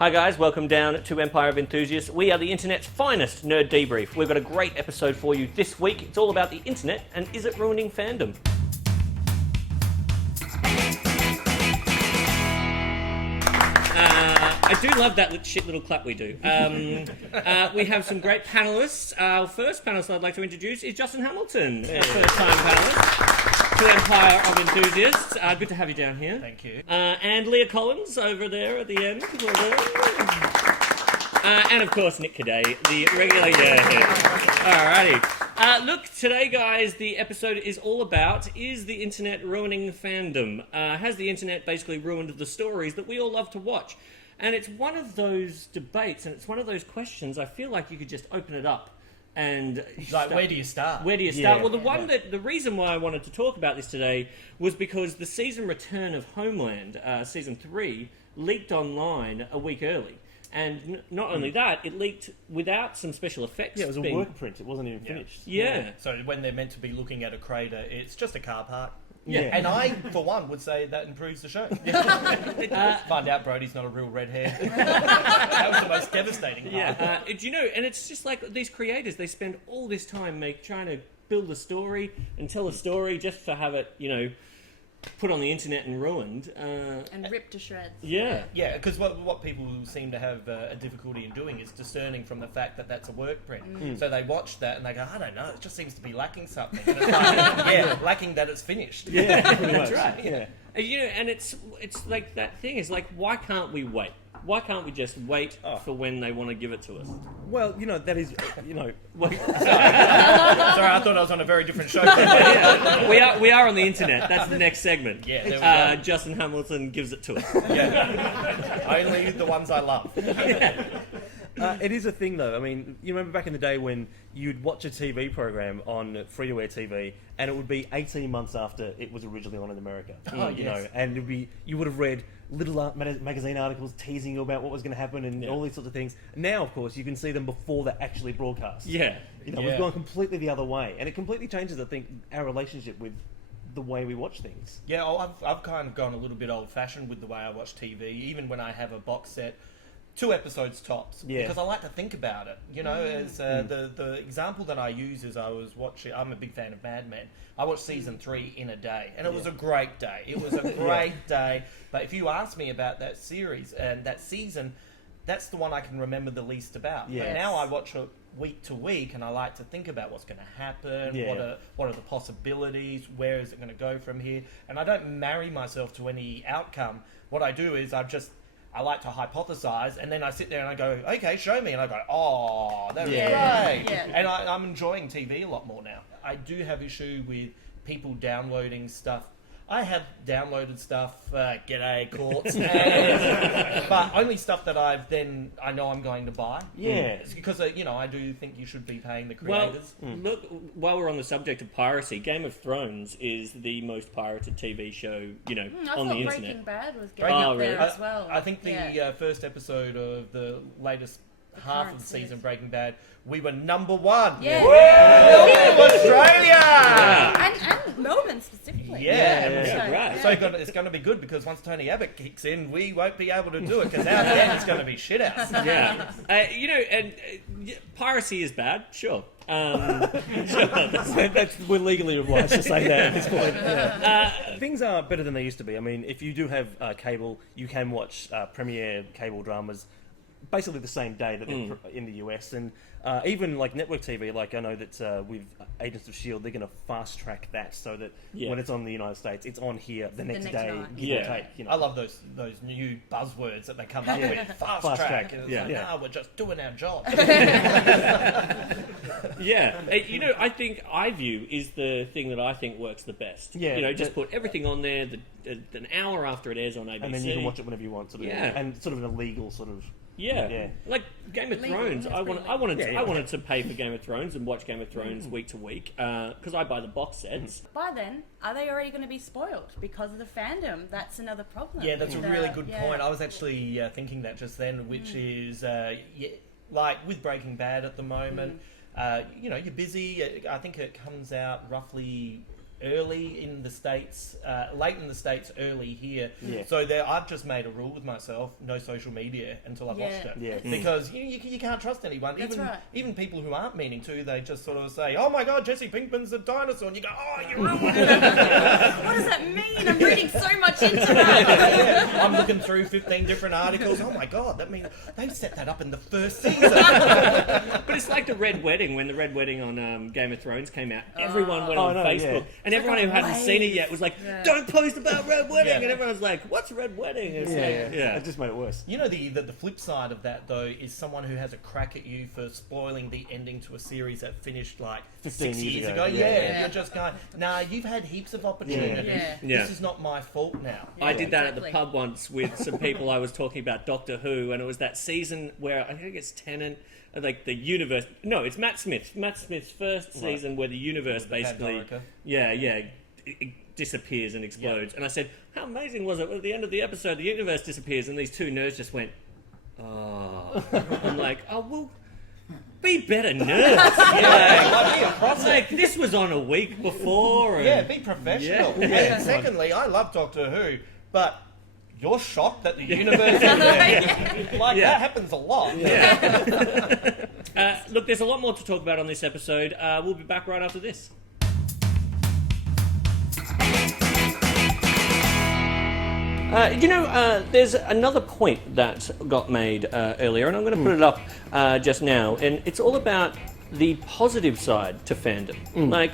Hi guys, welcome down to Empire of Enthusiasts. We are the internet's finest nerd debrief. We've got a great episode for you this week. It's all about the internet and is it ruining fandom? I do love that shit little clap we do. We have some great panelists. Our first panelist I'd like to introduce is Justin Hamilton, our first-time panelist to Empire of Enthusiasts. Good to have you down here. Thank you. And Leah Collins over there at the end. And of course Nick Caddaye, the regular Alrighty. Look, today guys, the episode is all about, is the internet ruining fandom? Has the internet basically ruined the stories that we all love to watch? And it's one of those debates, and it's one of those questions, I feel like you could just open it up and... where do you start? Where do you start? Well, the reason why I wanted to talk about this today was because the season return of Homeland, Season 3, leaked online a week early. And not only that, it leaked without some special effects. Yeah, it was a work print. It wasn't even finished. Yeah. So when they're meant to be looking at a crater, it's just a car park. Yeah. And I, for one, would say that improves the show. Find out Brody's not a real red hair. That was the most devastating part. Yeah. Do you know, and it's just like these creators, they spend all this time trying to build a story and tell a story just to have it, put on the internet and ruined. And ripped to shreds. Yeah. Yeah, because what people seem to have a difficulty in doing is discerning from the fact that that's a work print. So they watch that and they go, I don't know, it just seems to be lacking something. And it's like, lacking that it's finished. Yeah, that's right. Yeah. And it's like that thing is like, why can't we wait? Why can't we just wait for when they want to give it to us? Well, that is, Wait. Sorry, I thought I was on a very different show. Yeah. We are on the internet. That's the next segment. Yeah, there we go. Justin Hamilton gives it to us. Yeah. Only the ones I love. it is a thing, though. I mean, you remember back in the day when you'd watch a TV program on free-to-air TV, and it would be 18 months after it was originally on in America. And it'd be, you would have read little magazine articles teasing you about what was going to happen and all these sorts of things. Now, of course, you can see them before they're actually broadcast. Yeah. We've gone completely the other way, and it completely changes, I think, our relationship with the way we watch things. Yeah, I've kind of gone a little bit old-fashioned with the way I watch TV, even when I have a box set. 2 episodes tops, because I like to think about it. As the example that I use is I'm a big fan of Mad Men. I watched season 3 in a day, and it was a great day. It was a great day. But if you ask me about that series and that season, that's the one I can remember the least about. Yes. But now I watch it week to week, and I like to think about what's going to happen, what are the possibilities, where is it going to go from here, and I don't marry myself to any outcome. What I do is I like to hypothesize, and then I sit there and I go, okay, show me. And I go, oh, that was great. Yeah. And I'm enjoying TV a lot more now. I do have issue with people downloading stuff. I have downloaded stuff, g'day, courts, but only stuff that I know I'm going to buy. Yeah. It's because, I do think you should be paying the creators. Well, look, while we're on the subject of piracy, Game of Thrones is the most pirated TV show, on the internet. Breaking Bad was getting up there as well. I think the first episode of the latest half of the season, Breaking Bad, we were number 1. Yeah. Australia! Yeah. And Melbourne specifically. Right. So it's going to be good, because once Tony Abbott kicks in, we won't be able to do it, because our end is going to be shit house. Yeah. Piracy is bad, sure. We're legally obliged to say that at this point. Yeah. Things are better than they used to be. I mean, if you do have cable, you can watch premiere cable dramas basically the same day that they're in the US, and even like network TV, like I know that with Agents of S.H.I.E.L.D. they're going to fast track that so that when it's on the United States, it's on here the next day. Give or take, I love those new buzzwords that they come up with. Fast track. And it's no, we're just doing our job. I think iView is the thing that I think works the best. Just put everything on there an hour after it airs on ABC. And then you can watch it whenever you want, and sort of an illegal sort of... Like Game of Thrones. I wanted to pay for Game of Thrones and watch Game of Thrones week to week because I buy the box sets. By then, are they already going to be spoiled because of the fandom? That's another problem. Yeah, that's a really good point. I was actually thinking that just then, which is like with Breaking Bad at the moment. You're busy. I think it comes out roughly early in the States, late in the States, early here. Yeah. So I've just made a rule with myself: no social media until I've watched it. Yeah. Because you can't trust anyone. That's right. Even people who aren't meaning to, they just sort of say, "Oh my God, Jesse Pinkman's a dinosaur," and you go, "Oh, you're wrong." What does that mean? I'm reading so much into that. I'm looking through 15 different articles. Oh my God, that means they set that up in the first season. But it's like the Red Wedding. When the Red Wedding on Game of Thrones came out, everyone went on Facebook, and everyone who hadn't seen it yet was like, "Don't post about Red Wedding," and everyone was like, "What's Red Wedding?" It's It just made it worse. You know, the flip side of that, though, is someone who has a crack at you for spoiling the ending to a series that finished like 15 6 years years ago. ago. Yeah. You're just going, nah, you've had heaps of opportunity. Yeah. This is not my fault now. I did that at the Exactly. pub once with some people. I was talking about Doctor Who, and it was that season where I think it's Tennant, like the universe. No, it's Matt Smith. Matt Smith's first season where the universe basically, it disappears and explodes. And I said, how amazing was it? At the end of the episode, the universe disappears, and these two nerds just went, oh. I'm like, oh well. Be better nerds. Like, this was on a week before. And, Yeah, be professional. Yeah. And secondly, I love Doctor Who, but you're shocked that the universe is there. Like, that happens a lot. Look, there's a lot more to talk about on this episode. We'll be back right after this. There's another point that got made earlier, and I'm going to put it up just now, and it's all about the positive side to fandom. Like,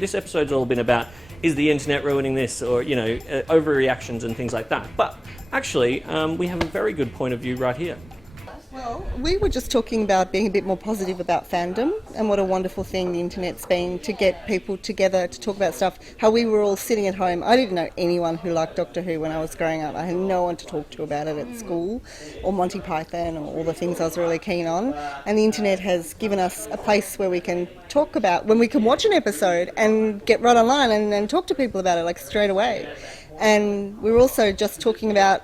this episode's all been about, is the internet ruining this, or, overreactions and things like that. But actually, we have a very good point of view right here. Well, we were just talking about being a bit more positive about fandom and what a wonderful thing the internet's been to get people together to talk about stuff. How we were all sitting at home. I didn't know anyone who liked Doctor Who when I was growing up. I had no one to talk to about it at school, or Monty Python, or all the things I was really keen on. And the internet has given us a place where we can talk about, when we can watch an episode and get right online and talk to people about it, like, straight away. And we were also just talking about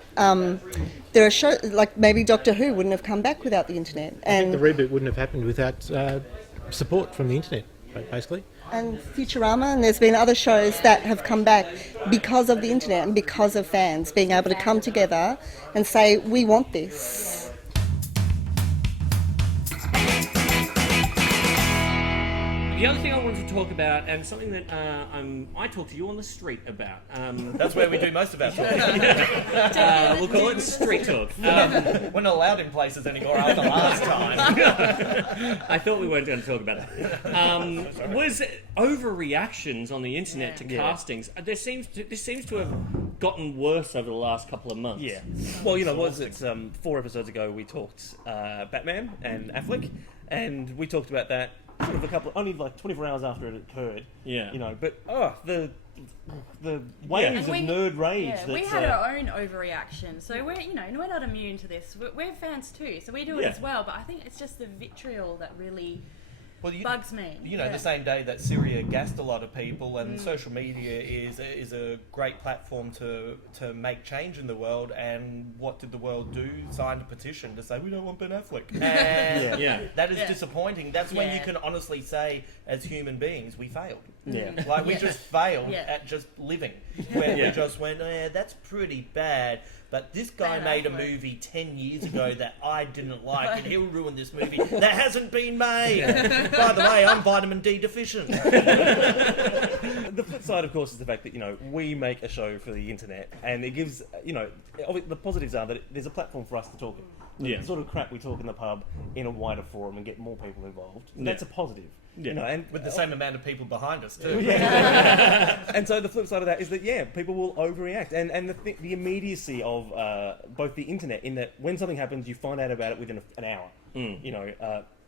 there are shows, like maybe Doctor Who wouldn't have come back without the internet. And The reboot wouldn't have happened without support from the internet, basically. And Futurama, and there's been other shows that have come back because of the internet and because of fans being able to come together and say, we want this. The other thing I wanted to talk about, and something that I talked to you on the street about. That's where we do most of our talking. We'll call it street talk. We're not allowed in places anymore after last time. I thought we weren't going to talk about it. Was overreactions on the internet to castings? This seems to have gotten worse over the last couple of months. Yeah. Well, 4 episodes ago we talked Batman and Affleck, and we talked about that sort of only like 24 hours after it occurred. Yeah. But the waves of nerd rage. Yeah, we had our own overreaction, so we're not immune to this. We're fans too, so we do it as well. But I think it's just the vitriol that really bugs me. The same day that Syria gassed a lot of people, and social media is a great platform to make change in the world. And what did the world do? Signed a petition to say we don't want Ben Affleck. And that is disappointing. That's when you can honestly say, as human beings, we failed. Yeah. Like we just failed at just living. Where we just went, that's pretty bad. But this guy made a movie 10 years ago that I didn't like, and he'll ruin this movie that hasn't been made. By the way, I'm vitamin D deficient. The flip side, of course, is the fact that, we make a show for the internet, and it gives, the positives are that there's a platform for us to talk. The sort of crap we talk in the pub in a wider forum and get more people involved. That's a positive. And with the same amount of people behind us too. And so the flip side of that is that people will overreact, and the immediacy of both the internet, in that when something happens, you find out about it within an hour,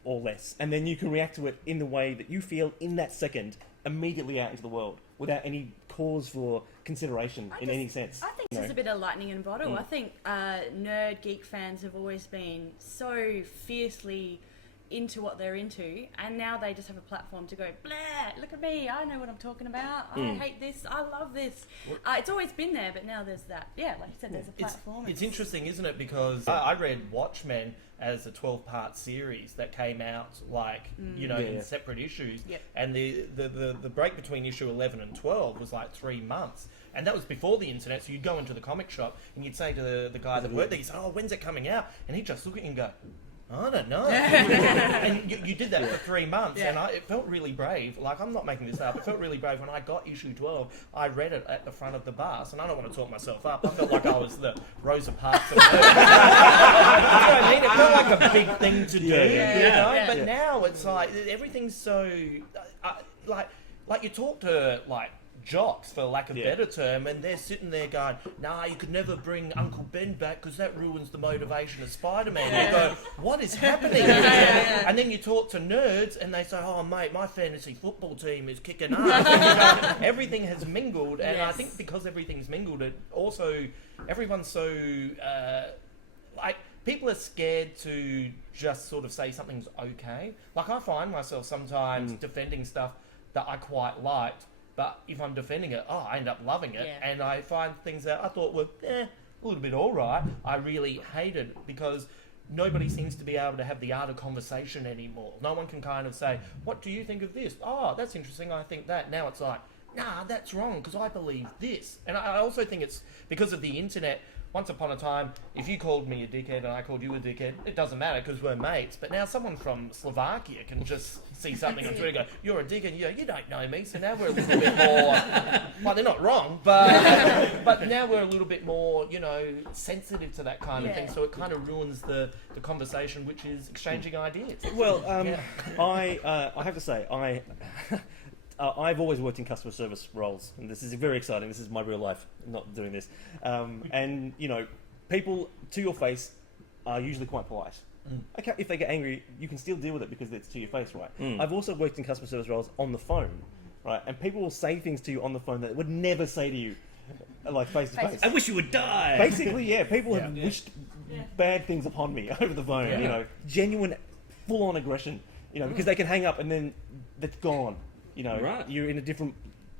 or less, and then you can react to it in the way that you feel in that second, immediately out into the world without any cause for consideration in any sense. I think there's a bit of lightning in a bottle. I think nerd geek fans have always been so fiercely into what they're into, and now they just have a platform to go, blah, look at me, I know what I'm talking about, I hate this, I love this. It's always been there, but now there's that, like you said, there's a platform. It's interesting, isn't it? Because I read Watchmen as a 12-part series that came out in separate issues, and the break between issue 11 and 12 was like 3 months. And that was before the internet, so you'd go into the comic shop and you'd say to the guy that worked there, he'd say, oh, when's it coming out? And he'd just look at you and go, I don't know. And you did that for 3 months, and it felt really brave. Like, I'm not making this up. It felt really brave when I got issue 12. I read it at the front of the bus, and I don't want to talk myself up. I felt like I was the Rosa Parks of I mean, it felt like a big thing to do, you know? But now it's like everything's so like you talk to jocks, for lack of a better term, and they're sitting there going, nah, you could never bring Uncle Ben back because that ruins the motivation of Spider-Man. You go, what is happening? And then you talk to nerds and they say, oh mate, my fantasy football team is kicking ass. Everything has mingled, and I think because everything's mingled, it also, everyone's so people are scared to just sort of say something's okay. Like, I find myself sometimes defending stuff that I quite liked, but if I'm defending it, I end up loving it. Yeah. And I find things that I thought were a little bit all right, I really hated, because nobody seems to be able to have the art of conversation anymore. No one can kind of say, what do you think of this? Oh, that's interesting, I think that. Now it's like, nah, that's wrong, because I believe this. And I also think it's because of the internet. Once upon a time, if you called me a dickhead and I called you a dickhead, it doesn't matter because we're mates. But now someone from Slovakia can just see something on Twitter and go, you're a dickhead, you don't know me. So now we're a little bit more, well, they're not wrong, but now we're a little bit more, sensitive to that kind of thing. So it kind of ruins the conversation, which is exchanging ideas. Well, I have to say, I've always worked in customer service roles, and this is very exciting. This is my real life, not doing this. And, people to your face are usually quite polite. Okay, if they get angry, you can still deal with it because it's to your face, right? I've also worked in customer service roles on the phone, right? And people will say things to you on the phone that they would never say to you, like face to face. I wish you would die! Basically, people have wished bad things upon me over the phone, genuine, full-on aggression, because they can hang up and then that's gone. You're in a different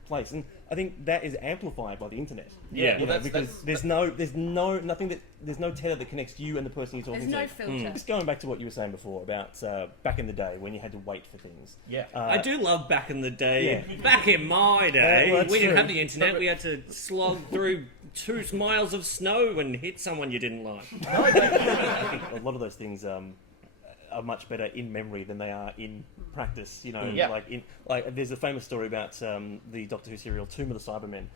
place, and I think that is amplified by the internet. Because there's no tether that connects you and the person you're talking to. There's no filter. Just going back to what you were saying before about back in the day when you had to wait for things. I do love back in the day. Back in my day, we didn't have the internet. We had to slog through 2 miles of snow and hit someone you didn't like. I think a lot of those things are much better in memory than they are in practice. There's a famous story about the Doctor Who serial Tomb of the Cybermen,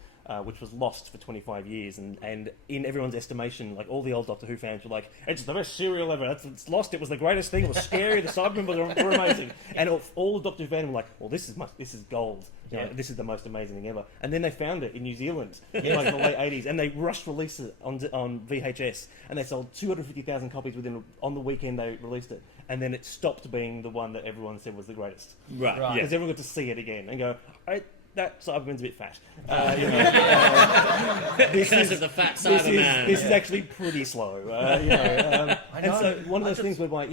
which was lost for 25 years, and in everyone's estimation, all the old Doctor Who fans were like, it's the best serial ever, it's lost, it was the greatest thing, it was scary, the Cybermen were amazing, and all the Doctor Who fans were like, well, this is gold, this is the most amazing thing ever. And then they found it in New Zealand in the late 80s, and they rushed release it on VHS, and they sold 250,000 copies on the weekend they released it, and then it stopped being the one that everyone said was the greatest. Right. Because everyone got to see it again and go, that Cyberman's a bit fat. Because of the fat Cyberman. This is actually pretty slow. And so one of those things whereby,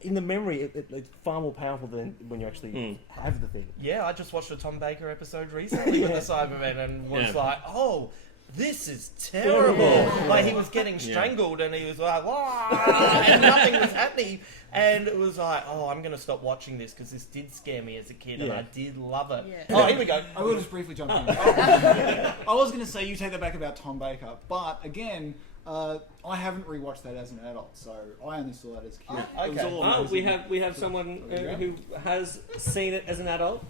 in the memory, it's far more powerful than when you actually have the thing. Yeah, I just watched a Tom Baker episode recently with the Cybermen and was like, oh, this is terrible. Like, he was getting strangled and he was like, wah, and nothing was happening. And it was like, I'm going to stop watching this because this did scare me as a kid and I did love it. Oh, here we go. I will just briefly jump in. I was going to say, you take that back about Tom Baker, but again, I haven't rewatched that as an adult, so I only saw that as a kid. Okay. We have someone who has seen it as an adult.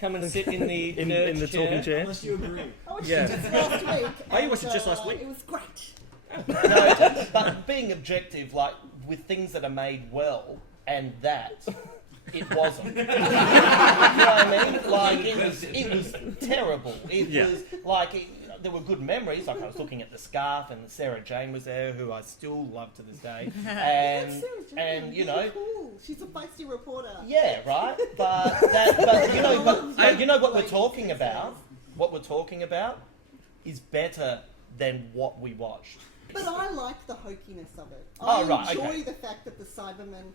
Come and sit in the in the talking chair. Unless you agree. I watched it just last week. You watched it just last week? It was great. No, but being objective, with things that are made well, and that, it wasn't. You know what I mean? It was terrible. It was there were good memories. I was looking at the scarf, and Sarah Jane was there, who I still love to this day. And cool. She's a feisty reporter. Yeah, right. But you know what we're talking about. What we're talking about is better than what we watched. But I like the hokiness of it. I enjoy the fact that the Cybermen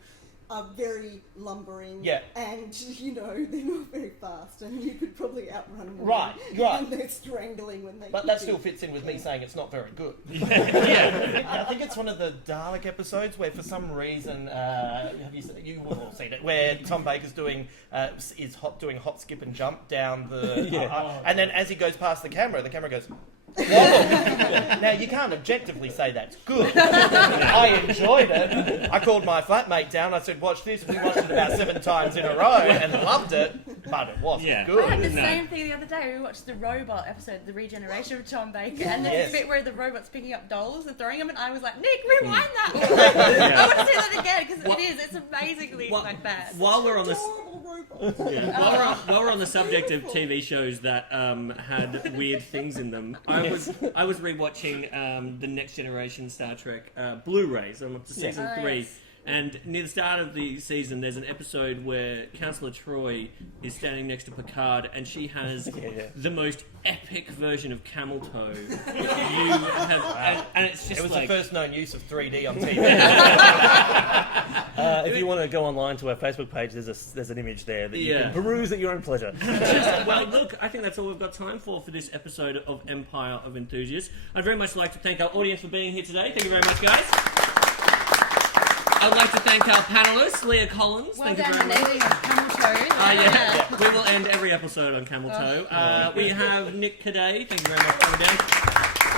are very lumbering. Yeah. And, they're not very fast, and you could probably outrun them. Right. And they're strangling when they But hit that you. still fits in with me saying it's not very good. Yeah. I think it's one of the Dalek episodes where, for some reason, you will all seen it, where Tom Baker's doing hop, skip, and jump down the, and then as he goes past the camera goes. Wobble. Now you can't objectively say that's good. I enjoyed it. I called my flatmate down. I said, "Watch this." We watched it about 7 times in a row and loved it, but it wasn't good. I had the same thing the other day. We watched the robot episode, the regeneration of Tom Baker, and there's a bit where the robot's picking up dolls and throwing them, and I was like, "Nick, rewind that! I want to see that again because it's amazingly bad." While we're on this. While we're on the subject of TV shows that had weird things in them, I was rewatching the Next Generation Star Trek Blu-rays. I'm up to season 3. Yes. And near the start of the season, there's an episode where Counselor Troy is standing next to Picard, and she has the most epic version of Camel Toe you have, and it's just It was like... the first known use of 3D on TV. If you want to go online to our Facebook page, there's an image there that you can peruse at your own pleasure. Well, look, I think that's all we've got time for this episode of Empire of Enthusiasts. I'd very much like to thank our audience for being here today. Thank you very much, guys. I'd like to thank our panelists, Leah Collins. Well thank you done, very much. Nelly, on Camel Toe. We will end every episode on Camel Toe. We have Nick Caddaye. Thank you very much for coming down.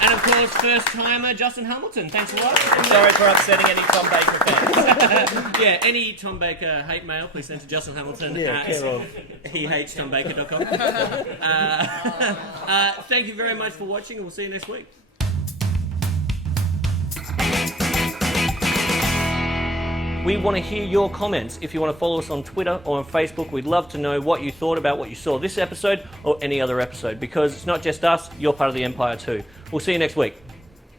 And of course, first timer Justin Hamilton. Thanks a lot. Sorry for upsetting any Tom Baker fans. Any Tom Baker hate mail, please send to Justin Hamilton Yeah, care of. at hehatestombaker.com. Thank you very much for watching, and we'll see you next week. We want to hear your comments. If you want to follow us on Twitter or on Facebook, we'd love to know what you thought about what you saw this episode or any other episode, because it's not just us, you're part of the Empire too. We'll see you next week.